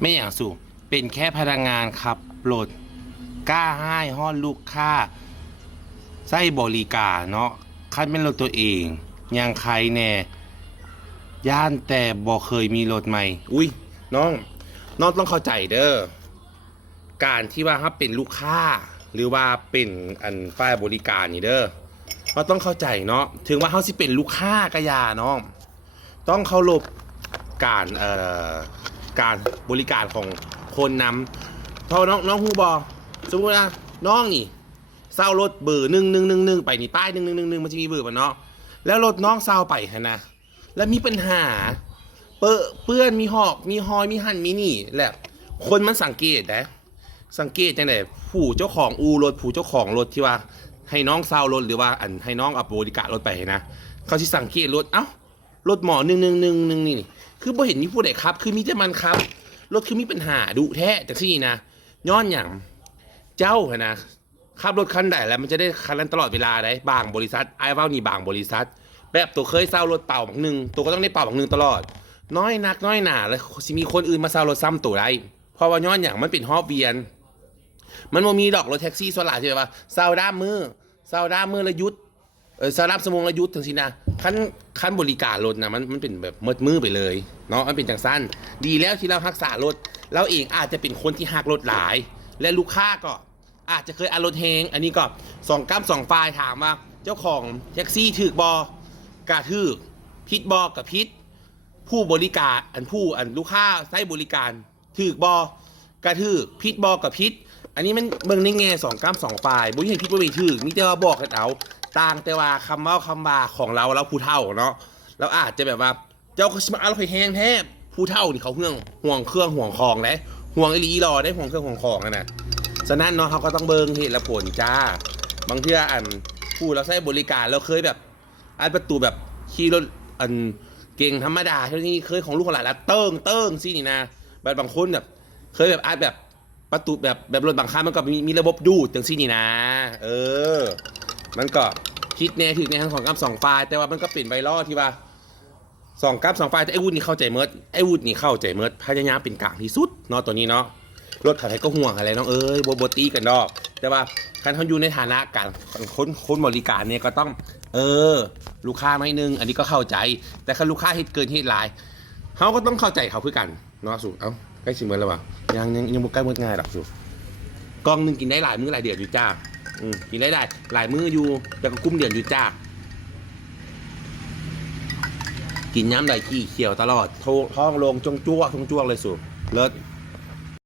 ไม่อย่างสูเป็นแค่พนักงานขับรถกล้าให้ห้อนลูกค้าใส่บริการเนาะคันเป็นรถตัวเองยังใครแน่ย่านแต่บ่เคยมีรถใหม่อุ้ยน้องต้องเข้าใจเด้อการที่ว่าเขาเป็นลูกค้าหรือว่าเป็นฝ่ายบริการนี่เด้อเราต้องเข้าใจเนาะถึงว่าเขาสิเป็นลูกค้ากะยาน้องต้องเคารพการบริการของคนนำพอน้องฮูบอสมมตินะน้องนี่เศร้ารถเบอร์1111ไปนี่ป้าย1111มันจะมีเบอร์ป่ะเนาะแล้วรถน้องเศร้าไปนะแล้วมีปัญหาเปื้อนมีหอกมีหอยมีหั่นมีนี่แหละคนมันสังเกตนะสังเกตจังไดผู้เจ้าของอูรถผู้เจ้าของรถที่ว่าให้น้องเศร้ารถหรือว่าให้น้องเอาบริการรถไปนะเขาที่สังเกตรถรถหมอ1111นี่คือบ่เห็นมีผู้ใดครับคือมีแต่มันครับรถคือมีปัญหาดุแท้จากที่นะย้อนอย่างเจ้านะขับรถคันใดแล้วมันจะได้คันนั้นตลอดเวลาได้บางบริษัทไอ้ว่านี่บางบริษัทแบบตัวเคยเศร้ารถเป่าบางหนึ่งตัวก็ต้องได้เป่าบางหนึ่งตลอดน้อยนักน้อยหนาแล้วสิมีคนอื่นมาเศร้ารถซ้ำตัวได้เพราะว่าย้อนอย่างมันเป็นฮอบเวียนมันมีดอกรถแท็กซี่ส่วนหลายที่แบบว่าเศร้าด้ามมือแล้วยุดเศร้าด้ามสมองแล้วยุดถึงสินะขั้นบริการรถนะมันเป็นแบบมืดมือไปเลยเนาะมันเป็นจังสั้นดีแล้วที่เรารักษารถเราเองอาจจะเป็นคนที่หักรถหลายและลูกค้าก็อาจจะเคยอารถแหงอันนี้ก็2 ฝ่ายถามว่าเจ้าของแท็กซี่ถือบอกาถือพิษบอกัพิษผู้บริการลูกค้าใช้บริการถือบอกาถือพิษบอกัพิษอันนี้มันเบิ่งในแง่2 ฝ่ายบุญเห็นพิษบ่มีถือมีแต่ว่าบอกกันเอาต่างแต่ว่าคำว่าของเราผู้เฒ่าเนาะเราอาจจะแบบว่าเจ้าก็มาเอาไปแห้งแทบผู้เฒ่านี่เขาห่วงเครื่องห่วงของนะห่วงไอ้ลีรอได้ห่วงเครื่องห่วงของนะฉะนั้นเนาะเขาก็ต้องเบิ่งเหตุและผลจ้าบางทีผู้เราใช้บริการเราเคยแบบประตูแบบขี่รถเก่งธรรมดาเท่านี้เคยของลูกของหลานแล้วเติ้งสินี่นะแบบบางคนแบบเคยแบบแบบประตูแบบรถบางคันมันก็มีระบบดูดจังสินี่นะมันก็คิดแน่ถึงในทาง2 ฝ่ายแต่ว่ามันก็เปลี่ยนไวรัลที่ว่า2 ฝ่ายแต่ไอ้วุฒินี่เข้าใจเมิดพยายามเป็นกลางที่สุดเนาะตัวนี้เนาะรถไทยก็ห่วงอะไรน้องโบตีกันดอกแต่ว่าคันเขาอยู่ในฐานะการค้นบริการเนี่ยก็ต้องลูกค้าไม่นึงอันนี้ก็เข้าใจแต่คันลูกค้าเหตุเกินเหตุหลายเขาก็ต้องเข้าใจเขาคือกันเนาะสูใกล้ชิมเมื่อแล้ววะยังบุกใกล้เมื่อง่ายหรอกสูกองหนึ่งกินได้หลายมื้อหลายเดือนอยู่จ้ากินได้หลายมื้ออยู่แต่ก็กุ้มเดือนอยู่จ้ากินย้ำใดขี้เขียวตลอดท้องลงจงจ้วเลยสูเลิศ